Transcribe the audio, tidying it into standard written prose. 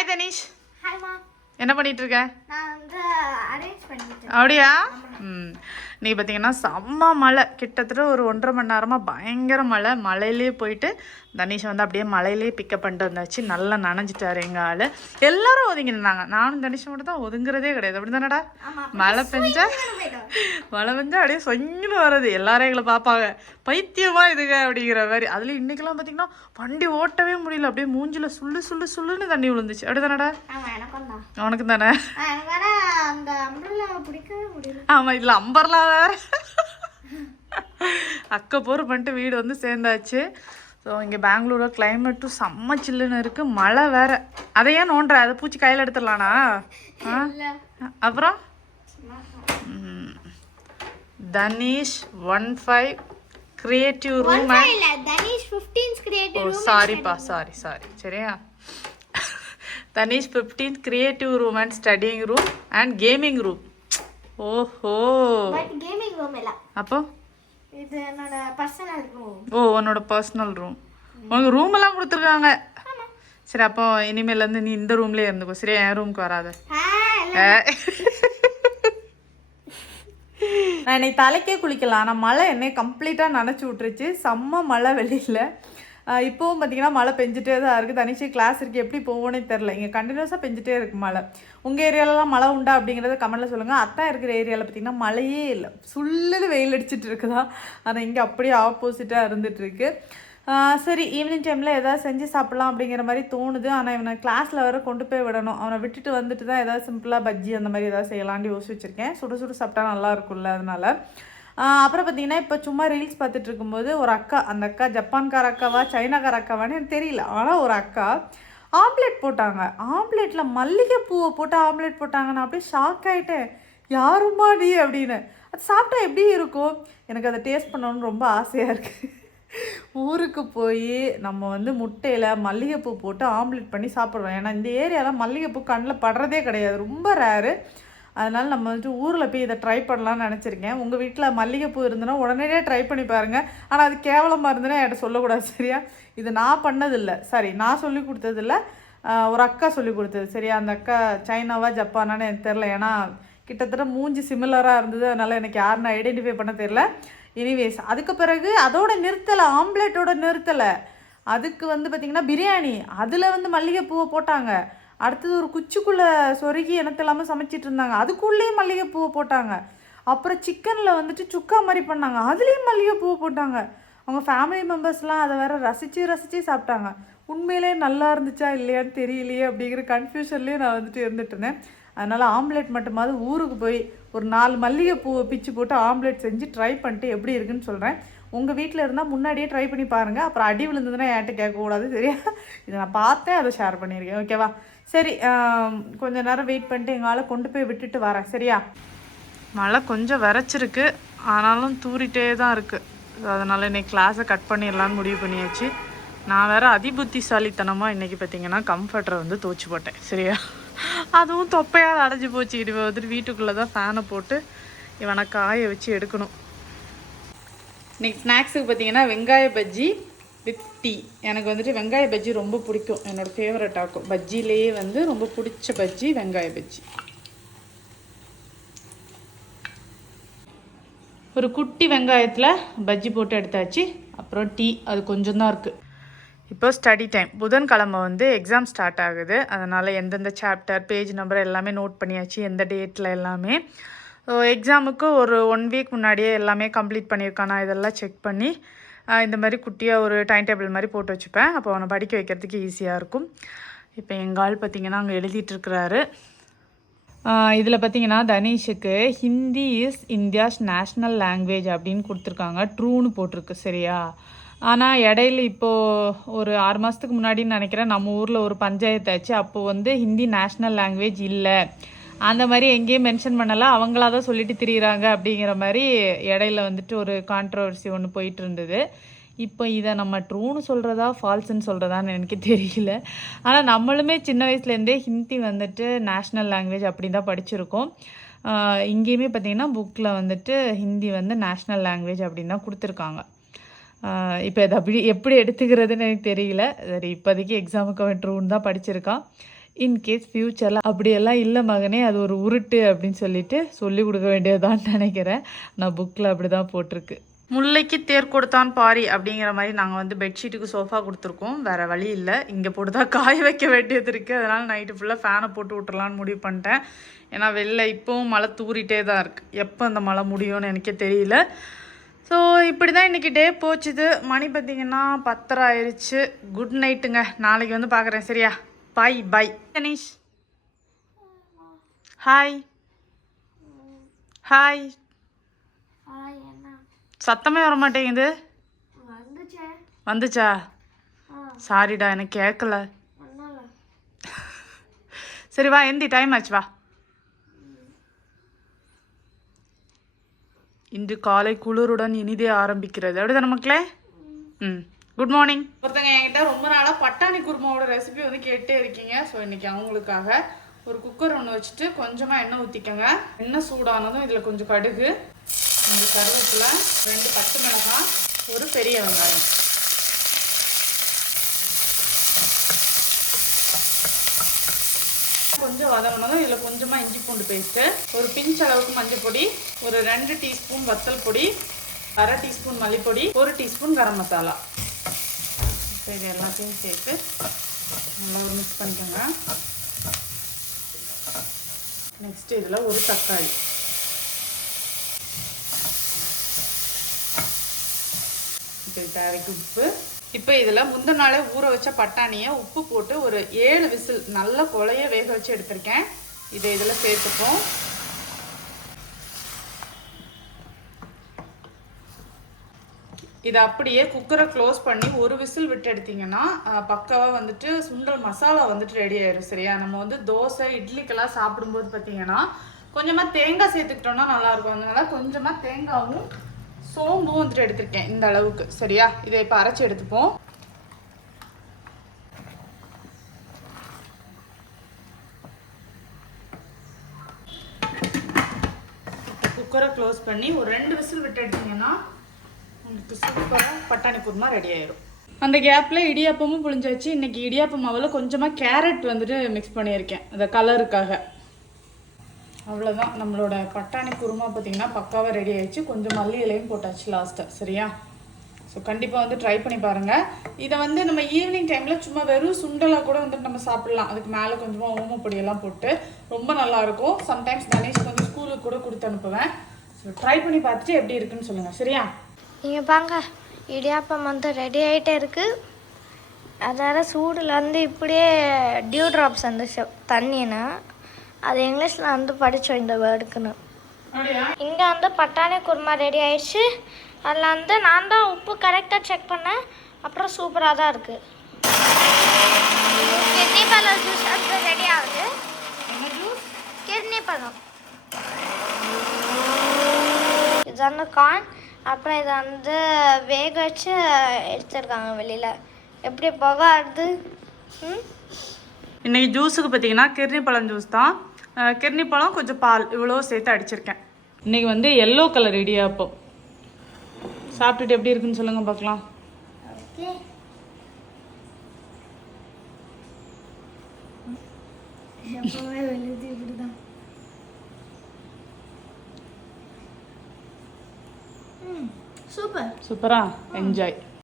Hi Tanishq. ஹாய்மா. என்ன பண்ணிட்டு இருக்க? நான் வந்து அரேஞ்ச் பண்ணிட்டேன். அப்படியா? நீ பார்த்தீங்கன்னா செம்ம மழை, கிட்டத்தட்ட ஒரு 1.5 மணி நேரமாக பயங்கர மழை. மழையிலே போயிட்டு தனிஷை வந்து அப்படியே மழையிலே பிக்கப் பண்ணிட்டு வந்தாச்சு. நல்லா நனைஞ்சிட்டாரு எங்கள் ஆள். எல்லாரும் ஒதுங்கி நின்னாங்க. நானும் தனிஷை மட்டும் தான் ஒதுங்குறதே கிடையாது. அப்படி தானடா? மழை பெஞ்சா அப்படியே சொங்கின்னு வர்றது. எல்லாரும் எங்களை பார்ப்பாங்க, பைத்தியமா இதுங்க அப்படிங்கிற மாதிரி. அதுலேயும் இன்னைக்கெல்லாம் பார்த்தீங்கன்னா வண்டி ஓட்டவே முடியல. அப்படியே மூஞ்சில் சுள்ளுன்னு தண்ணி விழுந்துச்சு. அப்படி தானடா? உனக்கு தானே? ஆமாம், இல்லை அம்பர்லா வேற. அக்கப்போர் பண்ணிட்டு வீடு வந்து சேர்ந்தாச்சு. ஸோ இங்கே பெங்களூரில் கிளைமேட்டும் செம்ம சில்லுன்னு இருக்குது, மழை வேற. அதை ஏன் நோண்டுற? அதை பூச்சி கையில் எடுத்துடலானா? அப்புறம் தனிஷ் 15 கிரியேட்டிவ் ரூம். சாரிப்பா, சாரி சரியா. Tanishq 15 creative room and studying room and gaming room. ஓஹோ, கேமிங் ரூம் இல்ல. அப்போ இது என்னோட பர்சனல் ரூம். ஓ, உன்னோட பர்சனல் ரூம். உனக்கு ரூம் எல்லாம் கொடுத்துருக்காங்க. சரி, அப்போ இனிமேல் இருந்து நீ இந்த ரூம்லயே இருந்துக்கோ, சரியா? என் ரூமுக்கு வராத. நான் இன்னைக்கு தலைக்கே குளிக்கலாம். ஆனால் மழை என்னை கம்ப்ளீட்டாக நனைச்சி விட்டுருச்சு. செம்ம மழை வெளியில். இப்போவும் பார்த்தீங்கன்னா மழை பெஞ்சிட்டே தான் இருக்குது. தனிச்சு கிளாஸ் இருக்குது, எப்படி போவோன்னே தெரில. இங்கே கண்டினியூஸாக பெஞ்சிட்டே இருக்குது மழை. உங்கள் ஏரியாலலாம் மழை உண்டா அப்படிங்கிறத கமெண்ட்டில் சொல்லுங்கள். அத்தான் இருக்கிற ஏரியாவில் பார்த்தீங்கன்னா மழையே இல்லை, சுள்ளுன்னு வெயில் அடிச்சிட்டு இருக்குதா. ஆனால் இங்கே அப்படியே ஆப்போசிட்டாக இருந்துகிட்ருக்கு. சரி, ஈவினிங் டைமில் எதாவது செஞ்சு சாப்பிட்லாம் அப்படிங்கிற மாதிரி தோணுது. ஆனால் இவனை கிளாஸில் வர கொண்டு போய் விடணும். அவனை விட்டுட்டு வந்துட்டு தான் எதாவது சிம்பிளாக பஜ்ஜி அந்த மாதிரி எதாவது செய்யலான்னு யோசிச்சு வச்சுருக்கேன். சுட சாப்பிட்டா நல்லா இருக்கும்ல, அதனால். அப்புறம் பார்த்தீங்கன்னா இப்போ சும்மா ரீல்ஸ் பார்த்துட்டு இருக்கும்போது ஒரு அக்கா, அந்த அக்கா ஜப்பான்கார அக்காவா சைனாக்கார அக்காவான்னு எனக்கு தெரியல, ஆனால் ஒரு அக்கா ஆம்லேட் போட்டாங்க. ஆம்லேட்டில் மல்லிகைப்பூவை போட்டு ஆம்லேட் போட்டாங்க. நான் அப்படியே ஷாக் ஆகிட்டேன். யாருமாடி அப்படின்னு. அது சாப்பிட்டா எப்படி இருக்கும்? எனக்கு அதை டேஸ்ட் பண்ணணும்னு ரொம்ப ஆசையாக இருக்குது. ஊருக்கு போய் நம்ம வந்து முட்டையில் மல்லிகைப்பூ போட்டு ஆம்லேட் பண்ணி சாப்பிட்றோம். ஏன்னா இந்த ஏரியாவில் மல்லிகைப்பூ கண்ணில் படுறதே கிடையாது, ரொம்ப ரேரு. அதனால் நம்ம வந்துட்டு ஊரில் போய் இதை ட்ரை பண்ணலான்னு நினச்சிருக்கேன். உங்கள் வீட்டில் மல்லிகைப்பூ இருந்ததுன்னா உடனே ட்ரை பண்ணி பாருங்கள். ஆனால் அது கேவலமாக இருந்ததுன்னா என்கிட்ட சொல்லக்கூடாது, சரியா? இது நான் பண்ணதில்லை, சாரி, நான் சொல்லி கொடுத்ததில்ல, ஒரு அக்கா சொல்லி கொடுத்தது, சரியா? அந்த அக்கா சைனாவா ஜப்பானான்னு எனக்கு தெரில. ஏன்னா கிட்டத்தட்ட மூஞ்சி சிமிலராக இருந்தது, அதனால் எனக்கு யாருன்னு ஐடென்டிஃபை பண்ண தெரில. எனிவேஸ், அதுக்கு பிறகு அதோட நிறுத்தலை, ஆம்லேட்டோட நிறுத்தலை. அதுக்கு வந்து பார்த்திங்கன்னா பிரியாணி, அதில் வந்து மல்லிகைப்பூவை போட்டாங்க. அடுத்தது ஒரு குச்சிக்குள்ளே சொருகி எனக்கு இல்லாமல் சமைச்சிட்டு இருந்தாங்க, அதுக்குள்ளேயும் மல்லிகைப்பூவை போட்டாங்க. அப்புறம் சிக்கனில் வந்துட்டு சுக்கா மாதிரி பண்ணாங்க, அதுலேயும் மல்லிகைப்பூவை போட்டாங்க. அவங்க ஃபேமிலி மெம்பர்ஸ்லாம் அதை வேறு ரசித்து சாப்பிட்டாங்க. உண்மையிலே நல்லா இருந்துச்சா இல்லையான்னு தெரியலையே அப்படிங்கிற கன்ஃபியூஷன்லேயே நான் வந்துட்டு இருந்துட்டு இருந்தேன். அதனால் ஆம்லேட் மட்டுமாவது ஊருக்கு போய் ஒரு 4 மல்லிகைப்பூவை பிச்சு போட்டு ஆம்லேட் செஞ்சு ட்ரை பண்ணிட்டு எப்படி இருக்குன்னு சொல்கிறேன். உங்கள் வீட்டில் இருந்தால் முன்னாடியே ட்ரை பண்ணி பாருங்கள். அப்புறம் அடி விழுந்ததுன்னா என்கிட்ட கேட்கக்கூடாது, சரியா? இதை நான் பார்த்தேன், அதை ஷேர் பண்ணியிருக்கேன், ஓகேவா? சரி, கொஞ்சம் நேரம் வெயிட் பண்ணிட்டு எங்களால் கொண்டு போய் விட்டுட்டு வரேன், சரியா? மழை கொஞ்சம் விரைச்சிருக்கு, ஆனாலும் தூரிட்டே தான் இருக்குது. அதனால் இன்னைக்கு கிளாஸை கட் பண்ணிடலான்னு முடிவு பண்ணியாச்சு. நான் வேறு அதிபுத்திசாலித்தனமாக இன்றைக்கி பார்த்தீங்கன்னா கம்ஃபர்டரை வந்து துவச்சி போட்டேன், சரியா? அதுவும் தொப்பையாக அடைஞ்சி போச்சு. இனிமே வந்துட்டு வீட்டுக்குள்ளே தான் ஃபேனை போட்டு இவனை காய வச்சு எடுக்கணும். இன்றைக்கி ஸ்நாக்ஸுக்கு பார்த்தீங்கன்னா வெங்காய பஜ்ஜி வித் டீ. எனக்கு வந்துட்டு வெங்காய பஜ்ஜி ரொம்ப பிடிக்கும், என்னோடய ஃபேவரட்டாக இருக்கும். பஜ்ஜிலேயே வந்து ரொம்ப பிடிச்ச பஜ்ஜி வெங்காய பஜ்ஜி. ஒரு குட்டி வெங்காயத்தில் பஜ்ஜி போட்டு எடுத்தாச்சு. அப்புறம் டீ, அது கொஞ்சம் தான் இருக்குது. இப்போ ஸ்டடி டைம். புதன்கிழமை வந்து எக்ஸாம் ஸ்டார்ட் ஆகுது. அதனால் எந்தெந்த சாப்டர், பேஜ் நம்பர் எல்லாமே நோட் பண்ணியாச்சு, எந்த டேட்டில் எல்லாமே. ஸோ எக்ஸாமுக்கு ஒரு 1 வீக் முன்னாடியே எல்லாமே கம்ப்ளீட் பண்ணியிருக்கானா இதெல்லாம் செக் பண்ணி இந்த மாதிரி குட்டியாக ஒரு டைம் டேபிள் மாதிரி போட்டு வச்சுப்பேன். அப்போ அவனை படிக்க வைக்கிறதுக்கு ஈஸியாக இருக்கும். இப்போ எங்கள் ஆள் பார்த்திங்கன்னா அங்கே எழுதிட்டுருக்கிறாரு. இதில் பார்த்திங்கன்னா தனீஷுக்கு Hindi is India's national language அப்படின்னு கொடுத்துருக்காங்க. ட்ரூன்னு போட்டிருக்கு, சரியா? ஆனால் இடையில இப்போது ஒரு 6 மாதத்துக்கு முன்னாடின்னு நினைக்கிறேன் நம்ம ஊரில் ஒரு பஞ்சாயத்து ஆச்சு. அப்போது வந்து ஹிந்தி நேஷ்னல் லாங்குவேஜ் இல்லை, அந்த மாதிரி எங்கேயும் மென்ஷன் பண்ணலை, அவங்களா தான் சொல்லிட்டு திரியிறாங்க அப்படிங்கிற மாதிரி இடையில வந்துட்டு ஒரு கான்ட்ரவர்சி ஒன்று போயிட்டு இருந்தது. இப்போ இதை நம்ம ட்ரூன்னு சொல்கிறதா ஃபால்ஸுன்னு சொல்கிறதான்னு எனக்கு தெரியல. ஆனால் நம்மளுமே சின்ன வயசுலேருந்தே ஹிந்தி வந்துட்டு நேஷ்னல் லாங்குவேஜ் அப்படி தான் படிச்சிருக்கோம். இங்கேயுமே பார்த்திங்கன்னா புக்கில் வந்துட்டு ஹிந்தி வந்து நேஷ்னல் லாங்குவேஜ் அப்படின்னு தான் கொடுத்துருக்காங்க. இப்போ இது அப்படி எப்படி எடுத்துக்கிறதுன்னு எனக்கு தெரியல. சரி, இப்போதைக்கு எக்ஸாமுக்கு அவன் ட்ரூன்னு தான் படிச்சிருக்கான். இன்கேஸ் ஃப்யூச்சரில் அப்படியெல்லாம் இல்லை மகனே அது ஒரு உருட்டு அப்படின்னு சொல்லிட்டு சொல்லி கொடுக்க வேண்டியதான்னு நினைக்கிறேன். நான் புக்கில் அப்படி தான் போட்டிருக்கு. முல்லைக்கு தேர் கொடுத்தான் பாரி அப்படிங்கிற மாதிரி நாங்கள் வந்து பெட்ஷீட்டுக்கு சோஃபா கொடுத்துருக்கோம். வேறு வழி இல்லை, இங்கே போட்டு தான் காய வைக்க வேண்டியது இருக்குது. அதனால் நைட்டு ஃபுல்லாக ஃபேனை போட்டு விட்டுறலான்னு முடிவு பண்ணிட்டேன். ஏன்னா வெளில இப்போவும் மழை தூறிட்டே தான் இருக்குது. எப்போ அந்த மழை முடியும்னு எனக்கே தெரியல. ஸோ இப்படி தான் இன்றைக்கி டே போச்சுது. மணி பார்த்திங்கன்னா 10:30 ஆயிடுச்சு. குட் நைட்டுங்க. நாளைக்கு வந்து பார்க்குறேன். சரியா? Bye bye. Tanish hi hi. சத்தமே வர மாட்டேங்குது. வந்துச்சா? சாரிடா, எனக்கு கேட்கல. சரி வா, எந்தி, டைம் ஆச்சு வா. இன்று காலை குளிருடன் இனிதே ஆரம்பிக்கிறது. அப்படிதானே மக்களே? Good morning. ஒருத்தங்க என்கிட்ட ரொம்ப நாளாக பட்டாணி குருமாவோட ரெசிபி வந்து கேட்டே இருக்கீங்க. ஸோ இன்றைக்கி அவங்களுக்காக ஒரு குக்கர் ஒன்று வச்சுட்டு கொஞ்சமாக எண்ணெய் ஊற்றிக்கோங்க. எண்ணெய் சூடானதும் இதில் கொஞ்சம் கடுகு, கொஞ்சம் கருவேப்பிலை, 2 பச்சை மிளகாய், ஒரு பெரிய வெங்காயம். கொஞ்சம் வதங்கினதும் இதில் கொஞ்சமாக இஞ்சி பூண்டு பேஸ்ட்டு, ஒரு பிஞ்ச் அளவுக்கு மஞ்சள் பொடி, ஒரு 2 டீஸ்பூன் வத்தல் பொடி, 1/2 டீஸ்பூன் மல்லிப்பொடி, 1 டீஸ்பூன் கரம் மசாலா. இது எல்லாத்தையும் சேர்த்து நல்லா ஒரு மிக்ஸ் பண்ணிக்கோங்க. நெக்ஸ்ட் இதில் ஒரு தக்காளி, இப்போ தேவைக்கு உப்பு. இப்போ இதில் முந்தின நாளே ஊற வச்ச பட்டாணியை உப்பு போட்டு ஒரு 7 விசில் நல்ல கொலைய வேக வச்சு எடுத்திருக்கேன். இதை இதில் சேர்த்துப்போம். இதை அப்படியே குக்கரை க்ளோஸ் பண்ணி ஒரு விசில் விட்டு எடுத்திங்கன்னா பக்காவாக வந்துட்டு சுண்டல் மசாலா வந்துட்டு ரெடி ஆயிடும். சரியா? நம்ம வந்து தோசை இட்லிக்கெல்லாம் சாப்பிடும்போது பார்த்தீங்கன்னா கொஞ்சமாக தேங்காய் சேர்த்துக்கிட்டோம்னா நல்லாயிருக்கும். அதனால கொஞ்சமாக தேங்காயும் சோம்பும் வந்துட்டு எடுத்திருக்கேன் இந்த அளவுக்கு. சரியா? இதை இப்போ அரைச்சி எடுத்துப்போம். குக்கரை க்ளோஸ் பண்ணி ஒரு 2 விசில் விட்டு எடுத்தீங்கன்னா உங்களுக்கு சூப்பராக பட்டாணி குருமா ரெடி ஆயிடும். அந்த கேப்பில் இடியாப்பமும் புளிஞ்சாச்சு. இன்றைக்கி இடியாப்ப மாவில் கொஞ்சமாக கேரட் வந்துட்டு மிக்ஸ் பண்ணியிருக்கேன் அந்த கலருக்காக. அவ்வளோதான், நம்மளோட பட்டாணி குருமா பார்த்திங்கன்னா பக்காவாக ரெடி ஆயிடுச்சு. கொஞ்சம் மல்லி இலையும் போட்டாச்சு லாஸ்ட்டாக. சரியா? ஸோ கண்டிப்பாக வந்து ட்ரை பண்ணி பாருங்கள். இதை வந்து நம்ம ஈவினிங் டைமில் சும்மா வெறும் சுண்டலாக கூட வந்துட்டு நம்ம சாப்பிட்லாம். அதுக்கு மேலே கொஞ்சமாக ஓமப்பொடியெல்லாம் போட்டு ரொம்ப நல்லாயிருக்கும். சம்டைம்ஸ் கணேஷ்க்கு வந்து ஸ்கூலுக்கு கூட கொடுத்து அனுப்புவேன். ஸோ ட்ரை பண்ணி பார்த்துட்டு எப்படி இருக்குன்னு சொல்லுங்கள். சரியா? நீங்கள் பாங்க, இடியாப்பம் வந்து ரெடி ஆகிட்டே இருக்குது. அதாவது சூடில் வந்து இப்படியே டியூ ட்ராப்ஸ் அந்த தண்ணின்னு அது இங்கிலீஷில் வந்து படித்தோம் இந்த வேர்டுக்குன்னு. இங்கே வந்து பட்டாணி குருமா ரெடி ஆயிடுச்சு. அதில் வந்து நான் தான் உப்பு கரெக்டாக செக் பண்ணேன். அப்புறம் சூப்பராக தான் இருக்குது. கிர்னி பழம் ஜூஸ் வந்து ரெடி ஆகுது. என்ன ஜூஸ்? கிர்னி பழம். இது வந்து கார்ன். அப்புறம் இதை வந்து வேக வச்சு எடுத்துருக்காங்க வெளியில். எப்படி புகை ஆடுது. இன்றைக்கி ஜூஸுக்கு பார்த்தீங்கன்னா கிர்னி பழம் ஜூஸ் தான். கிர்னி பழம் கொஞ்சம் பால் இவ்வளோ சேர்த்து அடிச்சிருக்கேன். இன்றைக்கி வந்து எல்லோ கலர் இடியாப்பம் சாப்பிட்டுட்டு எப்படி இருக்குன்னு சொல்லுங்கள் பார்க்கலாம். ஓகே. எப்பவுமே வெளுது இப்படி தான். சூப்பர். சூப்பரா? என்ஜாய்.